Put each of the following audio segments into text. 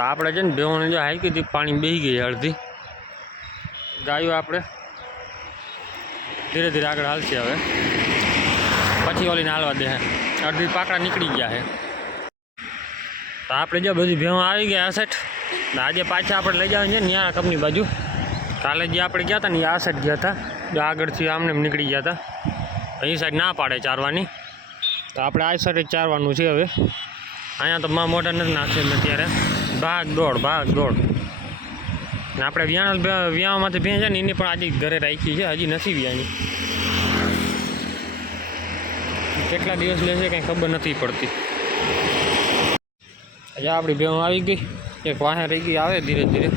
તો આપણે છે ને ભેવણ જો હાઈકી હતી, પાણી બેહી ગઈ અડધી. ગાયો આપણે. ધીરે ધીરે આગળ હાલશે હવે. પછી ઓલીને હાલવા દે અડધી પાકડા નીકળી ગયા છે તો આપણે જો બધી ભેવા આવી ગયા અસઠ આજે પાછા આપણે લઈ જવાની છે ન્યા કપની બાજુ. કાલે જે આપણે ગયા હતા ને એ આ ગયા હતા, જો આગળથી આમને નીકળી ગયા હતા. અહીં સાઈડ ના પાડે ચારવાની. તો આપણે આ સાઈડ ચારવાનું છે હવે. અહીંયા તો માં મોઢા નથી નાખે અત્યારે. ભાગ દોડ ભાગ દોડ. ને આપણે વ્યાણ વિયામાંથી ભેં છે ને એની પણ આજે ઘરે રાખી છે, હજી નથી વ્યાણી. કેટલા દિવસ લેશે કંઈ ખબર નથી પડતી. હજી આપણી બેહો આવી ગઈ, એક વાહે રહી ગઈ, આવે ધીરે ધીરે.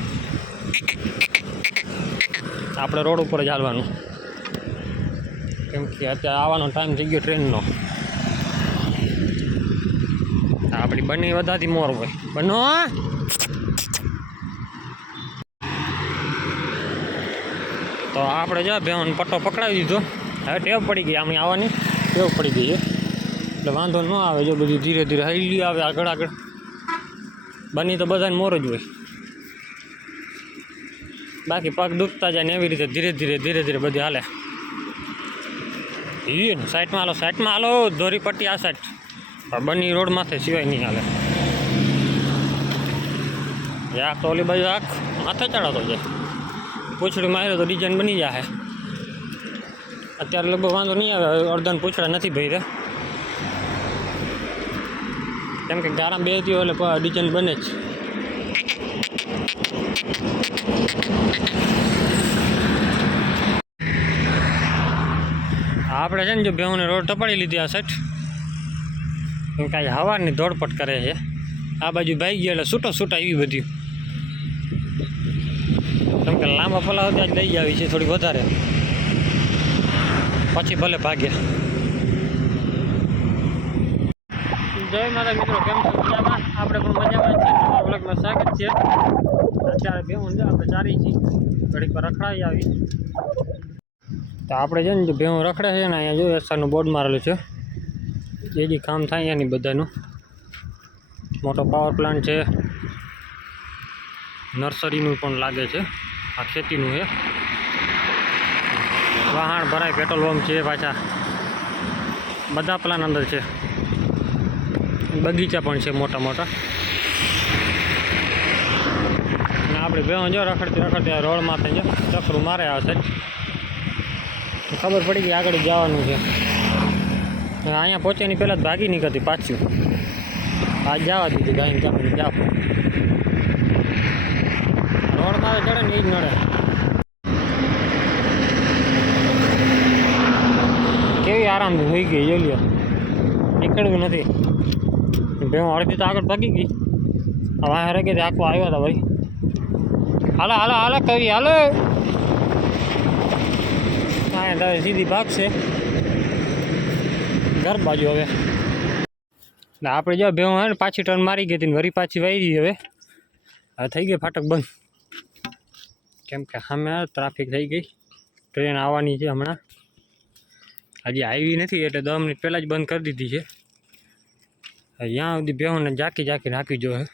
આપણે રોડ ઉપર જ હાલવાનું. કેમ કે અત્યારે આવવાનો ટાઈમ થઈ ગયો ટ્રેનનો. આપણી બંને બધાથી મોર હોય. બનો આપણે જો બેહન પટ્ટો પકડાવી દીધો. હવે ટેવ પડી ગઈ આમની આવવાની. ટેવ પડી ગઈ એટલે વાંધો ન આવે જો બધી ધીરે ધીરે હૈલી આવે આગળ આગળ. બની તો બધાને મોર જ હોય. બાકી પગ દુખતા જાય ને એવી રીતે ધીરે ધીરે ધીરે ધીરે બધી હાલે. ઈ ને સાઈડમાં હાલો સાઈડમાં હાલો ધોરી પટ્ટી આ સાઈડ. બની રોડ માથે સિવાય નહીં હાલે. યાક તો ઓલી બાજુ આખ માથે ચડાતો જાય. પૂછડી માર્યો તો ડિઝાઇન બની જાય અત્યારે લગભગ વાંધો નહીં આવે અડધાને પૂછડા નથી ભર્યા. કેમ કે ગારા બે થયો એટલે ડિઝાઇન બને જ. આપણે છે ને જો બેહુને રોડ ટપાડી લીધી આ સેટ કાંઈ હવાની દોડપટ કરે છે. આ બાજુ ભાઈ ગયા એટલે છૂટો છૂટા એવી બધી. કે લાંબા ફલાવ ત્યાં જ લઈ આવી છે થોડી વધારે. પછી ભલે ભાગે. જય માતા મિત્રો, કેમ છો? મજામાં? આપણે પણ મજામાં છીએ. બ્લોગમાં સ્વાગત છે. અત્યારે બે ઊંઝે આપણે ચારી છીએ. ઘડીક પર રખડાઈ આવી તો આપણે છે ને ભેહું રખડે છે ને, અહીંયા જો એસઆરનું બોર્ડ મારેલું છે. જે જે કામ થાય એની બધાનું. મોટો પાવર પ્લાન્ટ છે. નર્સરીનું પણ લાગે છે. આ ખેતીનું છે વહાણ ભરાય પેટ્રોલ પંપ છે પાછા. બધા પ્લાન અંદર છે. બગીચા પણ છે મોટા મોટા. અને આપણે બેહો જો, રખડતી રખડતી રોડમાં થઈ જો, ચકરું મારે આવશે ખબર પડી ગઈ આગળ જવાનું છે. અહીંયા અહીંયા પહોંચેની પહેલાં જ ભાગી નીકળતી પાછું. આ જવા દીધી ગાઈને ત્યાં જાવ રોડમાં ચડે ને એ જ નડે. કેવી આરામથી હોઈ ગઈ, જોઈ લ્યો. નીકળવું નથી. ભેહું અડધી તો આગળ ભાગી ગઈ. હવે આ રગે આખો આવ્યો હતા ભાઈ. હાલો હાલો હાલો કવિ હાલો. હા તારે સીધી ભાગશે ઘર બાજુ હવે. ને આપણે જો ભેહું હે ને પાછી ટર્ન મારી ગઈ હતી ને વરી પાછી વાઈ ગઈ હવે. હવે થઈ ગઈ ફાટક બંધ. કેમ કે સામે ટ્રાફિક થઈ ગઈ. ટ્રેન આવવાની છે હમણાં. હજી આવી નથી, એટલે દસ મિનિટ પહેલાં જ બંધ કરી દીધી છે. ત્યાં સુધી બેહોને ઝાંકી ઝાંકી નાખી જો હે.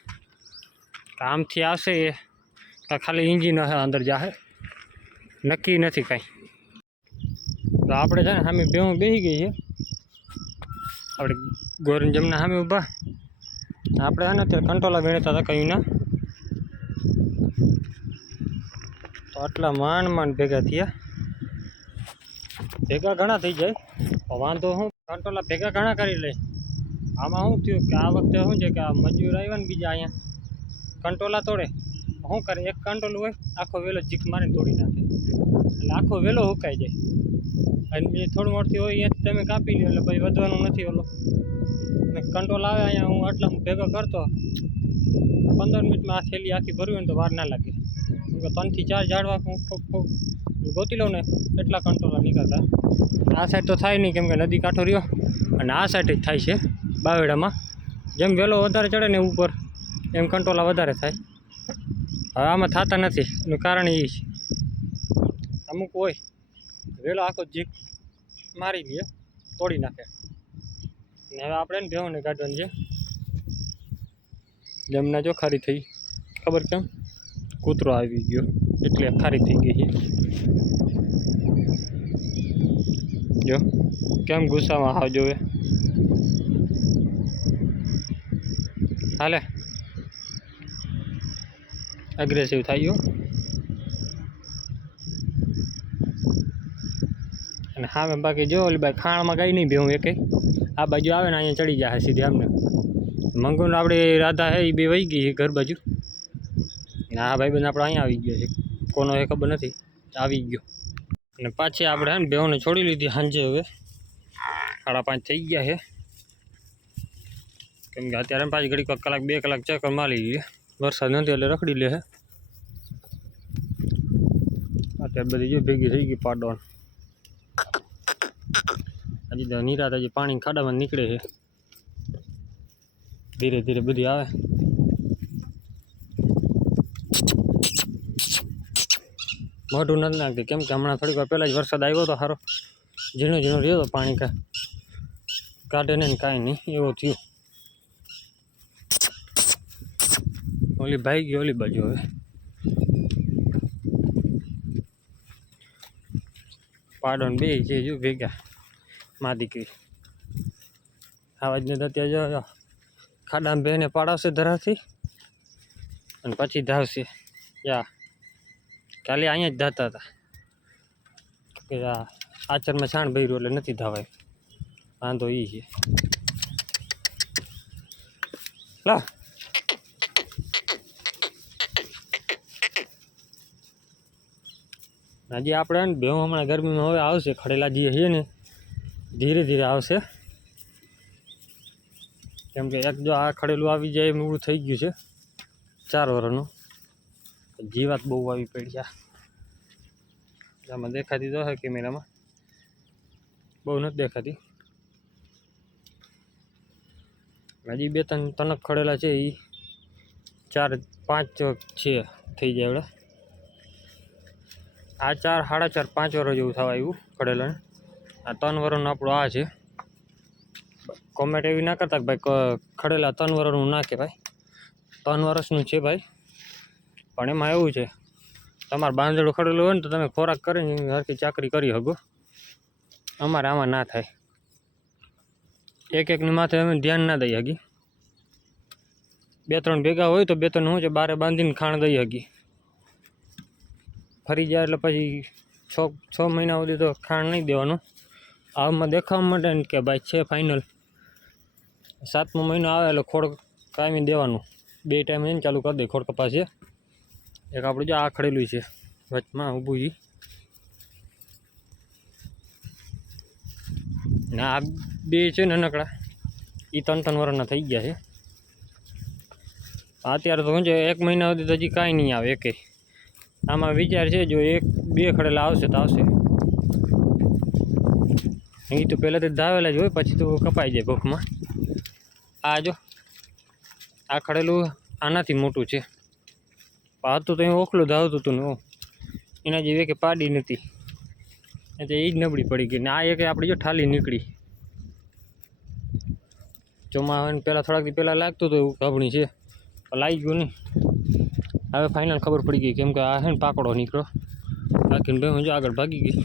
આમથી આવશે એ. તો ખાલી ઇન્જિન હશે અંદર જાહે નક્કી નથી કાંઈ. તો આપણે છે ને સામે બેહું બેસી ગઈ છે. આપણે ગોરન જમના સામે ઊભા. આપણે છે ને અત્યારે કંટોલા વીણતા હતા કહ્યું ના આટલા માંડ માંડ ભેગા થયા. ભેગા ઘણા થઈ જાય. વાંધો હું કંટોલા ભેગા ઘણા કરી લે. આમાં શું થયું કે આ વખતે શું છે કે આ મજૂર આવ્યા ને બીજા અહીંયા? કંટોલા તોડે. શું કરે? એક કંટોલું હોય, આખો વેલો જીખ મારીને તોડી નાખે. એટલે આખો વેલો હુકાઈ જાય. અને જે થોડું મોડથી હોય અહીંયાથી તમે કાપી લ્યો. એટલે પછી વધવાનું નથી ઓલો. ને કંટ્રોલ આવે અહીંયા, હું આટલા ભેગો કરતો. પંદર મિનિટમાં આ થેલી આખી ભરવી હોય તો વાર ના લાગે. ત્રણથી ચાર ઝાડવા ગોતી લઉં ને એટલા કંટ્રોલ નીકળતા. આ સાઈડ તો થાય નહીં, કેમ કે નદી કાંઠો રહ્યો અને આ સાઈડ જ થાય છે બાવેડામાં. જેમ વહેલો વધારે ચડે ને ઉપર, એમ કંટ્રોલા વધારે થાય. હવે આમાં થતા નથી, એનું કારણ એ છે. અમુક હોય વહેલો આખો જીક મારી દે તોડી નાખે. ને હવે આપણે ભેવને કાઢવાની છે. જમના જો ખરી થઈ. ખબર કેમ? કૂતરો આવી ગયો. એટલે ખારી થઈ ગઈ જો, કેમ ગુસ્સામાં આવ જોવે હાલે. અગ્રેસિવ થઈ ગયો અને હા બાકી જો, ઓલી બાઈ ખાણમાં ગઈ નહીં ભેવું એકે આ બાજુ આવે ને, અહીંયા ચડી જાય સીધી આમને. મંગુન આપણે રાધા હે એ બે વહી ગઈ ઘર બાજુ. ને આ ભાઈ બંધ આપણે અહીંયા આવી ગયો છે. કોનો એ ખબર નથી આવી ગયો. અને પાછી આપણે હે ને બેહોને છોડી લીધી સાંજે હવે. સાડા પાંચ થઈ ગયા છે. કેમ કે અત્યારે પાછી ઘડીક કલાક, બે કલાક ચક્કર મારી ગઈ વરસાદ નથી એટલે રખડી લે અત્યારે બધી જો ભેગી થઈ ગઈ પાડોન. હજી તો નિરાત હજી પાણી ખાડામાં નીકળે છે. ધીરે ધીરે બધી આવે. મોઢું નથી નાખતી. કેમ કે હમણાં થોડીક વાર પહેલાં જ વરસાદ આવ્યો હતો સારો ઝીણો ઝીણો રહ્યો હતો પાણી કાંઈ. કાઢે ને કાંઈ નહીં, એવું થયું. ઓલી ભાઈ ગઈ ઓલી બાજુ હવે. પાડોન બે છે જો ભેગા. મા દીકરી. આવાજ ને અત્યારે જો જો. ખાડામાં બેને પાડાવશે ધરાથી અને પછી ધાવશે યા. કાલે અહીંયા જ ધાતા હતા. કે આચરમાં છાણ ભર્યું એટલે નથી ધાવાય. વાંધો એ છે. લા. હજી આપણે ભેહું હમણાં ગરમીમાં હવે આવશે, ખડેલા જે છે ને, ધીરે ધીરે આવશે. કેમ કે એક જો આ ખડેલું આવી જાય એમ એવું થઈ ગયું છે, ચાર વર્ષનું જીવાત બહુ આવી પડી છે આમાં દેખાતી તો હે કેમેરામાં. બહુ નથી દેખાતી. હજી બે ત્રણ તનક ખડેલા છે એ ચાર, પાંચ છે થઈ જાય હવે. આ ચાર, સાડા ચાર, પાંચ વર્ષ જેવું થવા આવ્યું ખડેલાને. આ ત્રણ વરોનો આપણો આ છે. કોમેન્ટ એવી ના કરતા ભાઈ ખડેલા ત્રણ વરોનું ના કહેવાય. ત્રણ વર્ષનું છે ભાઈ. પણ એમાં એવું છે, તમારે બાંધડું ખડેલું હોય ને તો તમે ખોરાક કરીને હરખી ચાકરી કરી શકો. અમારે આમાં ના થાય. એક એકની માથે અમે ધ્યાન ના દઈ હકી બે ત્રણ ભેગા હોય તો બે ત્રણ શું છે, બારે બાંધીને ખાણ દઈ હકી ફરી જાય એટલે પછી છ છ મહિના સુધી તો ખાણ નહીં દેવાનું. આમાં દેખાવા માટે કે ભાઈ છે ફાઇનલ સાતમો મહિનો આવે એટલે ખોડ કાયમી દેવાનું. બે ટાઈમ એને ચાલુ કરી દે, ખોડ કપાસ છે. એક આપણું જો આ ખડેલું છે, વચમાં ઊભું છે ને આ બે છે ને નકડા એ ત્રણ ત્રણ વર્ષના થઈ ગયા છે. અત્યારે તો છે, એક મહિના સુધી તો હજી કાંઈ નહીં આવે એકે આમાં વિચાર છે, જો એક બે ખડેલા આવશે તો આવશે. એ તો પહેલાંથી ધાવેલા જ હોય, પછી તો કપાઈ જાય ભૂખમાં. આ જો, આ ખડેલું આનાથી મોટું છે. પણ તો અહીં ઓખલું ધાવતું હતું ને એના જેવી કે પાડી નથી એટલે એ જ નબળી પડી ગઈ. ને આ એક આપણે જો ઠાલી નીકળી. ચોમાસાને પહેલાં થોડાક દી પહેલાં લાગતું હતું એવું ગાભણી છે. લાગી ગયું નહીં. હવે ફાઇનલ ખબર પડી ગઈ કેમ કે આ છે ને પાકડો નીકળ્યો. બાકી ભાઈ હું જો આગળ ભાગી ગઈ.